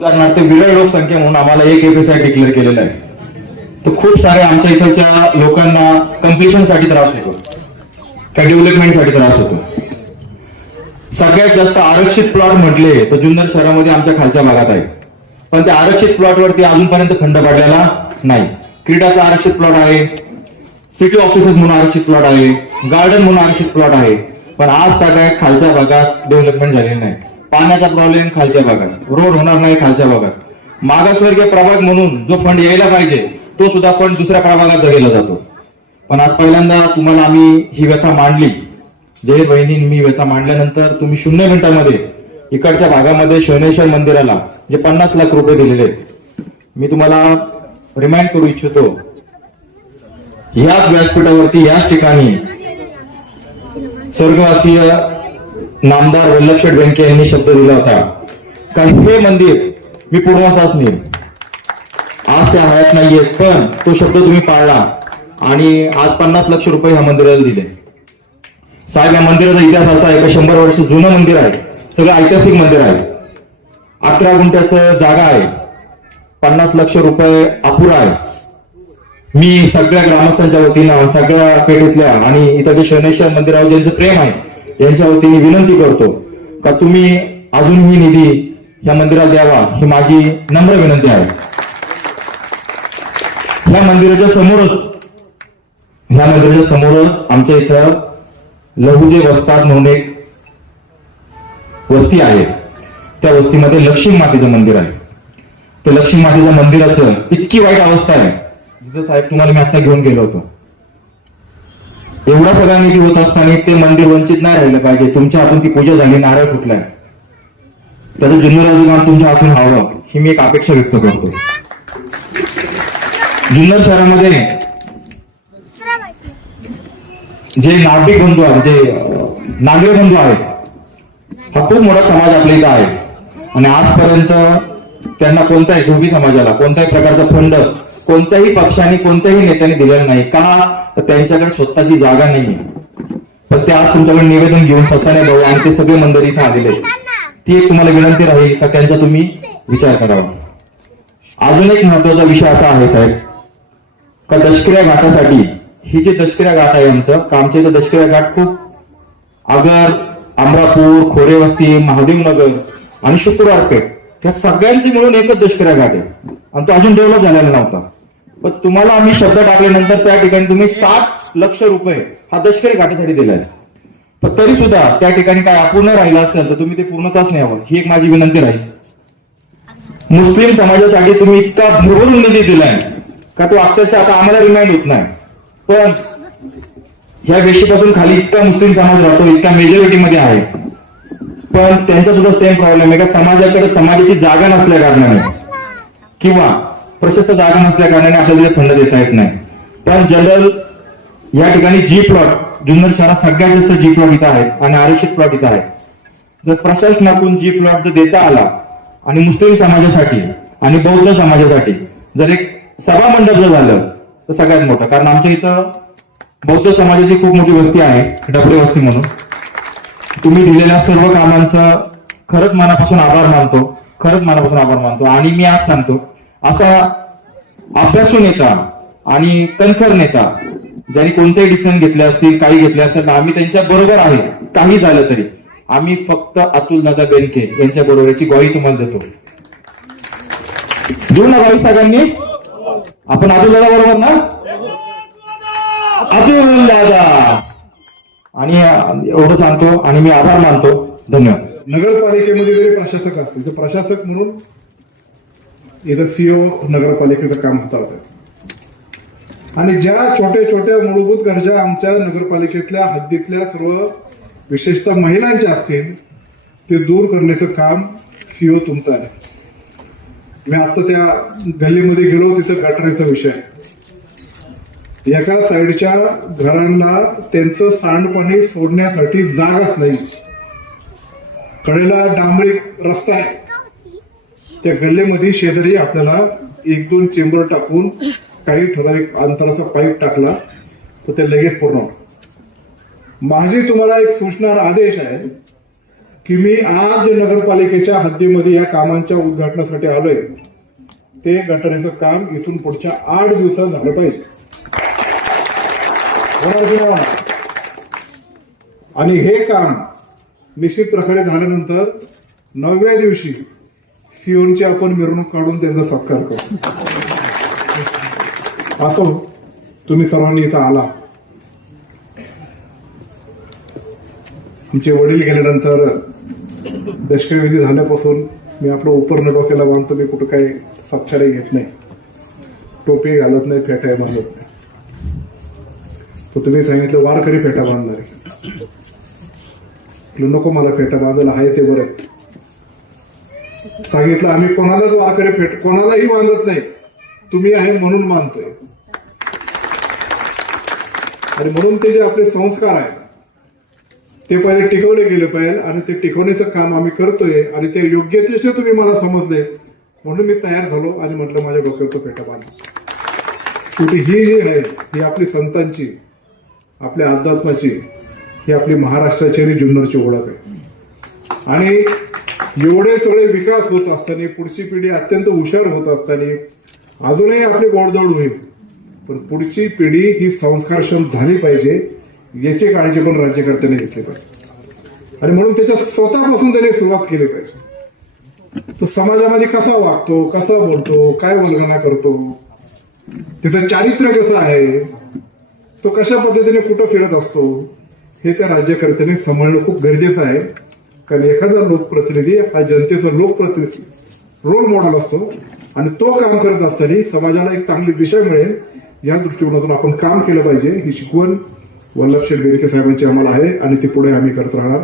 उदाहरणार्थ विरळ लोकसंख्या म्हणून आम्हाला एक एफएसआय डिक्लेअर केलेला आहे. तर खूप सारे आमच्या इथलच्या लोकांना कम्प्लिशनसाठी त्रास होतो. काय डेव्हलपमेंटसाठी त्रास होतो. सगळ्यात जास्त आरक्षित प्लॉट म्हटले तर जुन्नर शहरामध्ये आमच्या खालच्या भागात आहे. पण त्या आरक्षित प्लॉटवरती अजूनपर्यंत खंड पडलेला नाही. क्रीडाचा आरक्षित प्लॉट आहे. सिटी ऑफिसेस म्हणून आरक्षित प्लॉट आहे. गार्डन म्हणून आरक्षित प्लॉट आहे. पण आज काय खालच्या भागात डेव्हलपमेंट झालेली नाही. पाण्याचा प्रॉब्लेम खालच्या भागात. रोड होणार नाही खालच्या भागात. मागासवर्गीय प्रभाग म्हणून जो फंड यायला पाहिजे तो सुद्धा फंड दुसऱ्या प्रभागात दिला जातो. पण आज पहिल्यांदा तुम्हाला आम्ही ही व्यथा मांडली. जे बहिणी मी व्यथा मांडल्यानंतर तुम्ही शून्य मिनिटामध्ये इकडच्या भागामध्ये शनेश्वर मंदिराला जे पन्नास लाख रुपये दिलेले आहेत मी तुम्हाला रिमाइंड करू इच्छितो याच व्यासपीठावरती याच ठिकाणी स्वर्गवासीय नामदार वल्लभशेठ बँके यांनी शब्द दिला होता. का हे मंदिर मी पूर्णताच नेईन. आज त्या हयात नाहीये पण तो शब्द तुम्ही पाळला. आणि आज पन्नास लक्ष रुपये ह्या मंदिराला दिले. साहेब या मंदिराचा इतिहास असा आहे का शंभर वर्ष जुनं मंदिर आहे. सगळं ऐतिहासिक मंदिर आहे. अकरा गुंठ्याचं जागा आहे. पन्नास लक्ष रुपये अपुरा आहे. मी सगळ्या ग्रामस्थांच्या वतीनं सगळ्या पेठेतल्या आणि इथं जे शनेश्वर मंदिरावर ज्यांचं प्रेम आहे यांच्या वतीने विनंती करतो का तुम्ही अजूनही निधी या मंदिरात द्यावा ही माझी नम्र विनंती आहे. या मंदिराच्या समोरच ह्या मंदिराच्या समोरच आमच्या इथं लहुजे वस्तात म्हणून एक वस्ती आहे. त्या वस्तीमध्ये लक्ष्मी मातेचं मंदिर आहे. त्या लक्ष्मी मातेच्या मंदिराचं इतकी वाईट अवस्था आहे. जिथं साहेब तुम्हाला मी आता घेऊन गेलो होतो. एवढा सगळा निधी होत असताना ते मंदिर वंचित नाही राहिलं पाहिजे. तुमच्या हातून ती पूजा झाली नारळ फुटलाय. त्याचं जुन्नर काम तुमच्या हातून व्हावं ही मी एक अपेक्षा व्यक्त करतो. जुन्नर शहरामध्ये जे नागरिक बंधू आहेत जे अं, नागरिक बंधू आहेत हा खूप मोठा समाज आपल्या इथं आहे. आणि आजपर्यंत त्यांना कोणत्याही धोबी समाजाला कोणत्याही प्रकारचा फंड कोणत्याही पक्षाने कोणत्याही नेत्याने दिलेलं नाही. का? तर त्यांच्याकडे स्वतःची जागा नाही तर ते आज तुमच्याकडे निवेदन घेऊन ससाने भाऊ आणि ते सगळे मंडळी इथे आलेले ती एक तुम्हाला विनंती राहील का त्यांचा तुम्ही विचार करावा. अजून एक महत्त्वाचा विषय असा आहे साहेब का दशकिऱ्या घाटासाठी ही जे दशकिऱ्या घाट आहे आमचं कामचे आमच्या इथं दशकिऱ्या घाट खूप? आगर अमरापूर खोरेवस्ती महादेवनगर आणि शुक्रवार पेठ त्या सगळ्यांची मिळून एकच दशकिऱ्या घाट आहे. आणि तो अजून डेव्हलप झालेला नव्हता. पण तुम्हाला आम्ही शब्द टाकल्यानंतर त्या ठिकाणी तुम्ही सात लक्ष रुपये हा दष्करी घाटासाठी दिलाय. पण तरी सुद्धा त्या ठिकाणी काय अपूर्ण राहिलं असेल तर तुम्ही ते पूर्णताच न्यावं ही एक माझी विनंती राहील. मुस्लिम समाजासाठी तुम्ही इतका भरभरून निधी दिलाय का तो अक्षरशः आता आम्हाला रिमाइंड होत नाही. पण ह्या वेशीपासून खाली इतका मुस्लिम समाज राहतो इतका मेजॉरिटीमध्ये आहे. पण त्यांचा सुद्धा सेम प्रॉब्लेम आहे का? समाजाकडे समाजाची जागा नसल्या कारणाने. किंवा प्रशस्त जागा नसल्या कारणाने आपल्याला फंड देता येत नाही. पण जनरल या ठिकाणी जी प्लॉट जुन्नर शहरात सगळ्यात जास्त जी प्लॉट इथं आहे आणि आरक्षित प्लॉट इथं आहे. जर प्रशासनातून जी प्लॉट जर देता आला आणि मुस्लिम समाजासाठी आणि बौद्ध समाजासाठी जर एक सभा मंडप जर झालं तर सगळ्यात मोठं. कारण आमच्या इथं बौद्ध समाजाची खूप मोठी वस्ती आहे डबरे वस्ती म्हणून. तुम्ही दिलेल्या सर्व कामांचं खरंच मनापासून आभार मानतो खरंच मनापासून आभार मानतो. आणि मी आज सांगतो असा अभ्यासू नेता आणि कणखर नेता ज्यांनी कोणतेही डिसिजन घेतले असतील काही घेतले असतील आम्ही त्यांच्या बरोबर आहे. काही झालं तरी. आम्ही फक्त अतुल दादा बेनके यांच्या बरोबर याची ग्वाही तुम्हाला देतो. देऊ ना ग्वाही सगळ्यांनी? आपण अतुल दादा बरोबर ना? अतुल दादा आणि एवढं सांगतो आणि मी आभार मानतो. धन्यवाद. नगरपालिकेमध्ये जरी प्रशासक असतील तर प्रशासक म्हणून इथं सीओ नगरपालिकेचं काम हाताळतात आणि ज्या छोट्या छोट्या मूलभूत गरजा आमच्या नगरपालिकेतल्या हद्दीतल्या सर्व विशेषतः महिलांच्या असतील ते दूर करण्याचं काम सीओ तुमचं आहे. मी आता त्या गल्लीमध्ये गेलो तिथं गटारीचा विषय आहे. एका साईडच्या घरांना त्यांचं सांडपाणी सोडण्यासाठी जागाच नाही. कडेला डांबरी रस्ता आहे. त्या गल्लेमध्ये शेजारी आपल्याला एक दोन चेंबर टाकून काही ठराविक अंतराचा पाईप टाकला तर ते लगेच पूर्ण माझी तुम्हाला एक सूचना आदेश आहे की मी आज नगरपालिकेच्या हद्दीमध्ये या कामांच्या उद्घाटनासाठी आलोय. ते गटारीचं काम इथून पुढच्या आठ दिवसात झालं पाहिजे. आणि हे काम निश्चित प्रकारे झाल्यानंतर नवव्या दिवशी सिओनची आपण मिरवणूक काढून त्यांचा सत्कार करू. असो तुम्ही सर्वांनी इथं आला. आमचे वडील गेल्यानंतर दशकविधी झाल्यापासून मी आपलं उपरणं डोक्याला बांधतो मी कुठं काही सत्कारही घेत नाही. टोपी घालत नाही फेटाही बांधत नाही. तर तुम्ही सांगितलं वारकरी फेटा बांधणार. आहे. नको मला फेटा बांधायला आहे ते बरं. सांगितलं आम्ही कोणालाच वारकरी फेट कोणालाही मानत नाही. तुम्ही आहे म्हणून मानतोय आणि म्हणून ते जे आपले संस्कार आहेत ते पहिले टिकवले गेले पाहिजे आणि ते टिकवण्याचं काम आम्ही करतोय आणि ते योग्यतेचे तुम्ही मला समजले म्हणून मी तयार झालो आणि म्हटलं माझ्या डोक्याचं पेटा बांध. शेवटी ही जी आहे ही आपली संतांची आपल्या अध्यात्माची ही आपली महाराष्ट्राची आणि जुन्नरची ओळख आहे. आणि एवढे सगळे विकास होत असताना पुढची पिढी अत्यंत हुशार होत असताना अजूनही आपली गोडदोड होईल. पण पुढची पिढी ही संस्कारक्षम झाली पाहिजे याची काळजी पण राज्यकर्त्यांनी घेतली पाहिजे. आणि म्हणून त्याच्या स्वतःपासून त्यांनी सुरुवात केली पाहिजे. तो समाजामध्ये कसा वागतो कसा बोलतो काय वल्गना करतो त्याचं चारित्र्य कसं आहे तो कशा पद्धतीने कुठं फिरत असतो हे त्या राज्यकर्त्यांनी समजणं खूप गरजेचं आहे. कारण एखादा लोकप्रतिनिधी हा जनतेचा लोकप्रतिनिधी रोल मॉडेल असतो आणि तो काम करत असताना समाजाला एक चांगली दिशा मिळेल या दृष्टिकोनातून आपण काम केलं पाहिजे ही शिकवण वल्लभ शेठ बेडके साहेबांची आम्हाला आहे आणि ती पुढे आम्ही करत राहणार.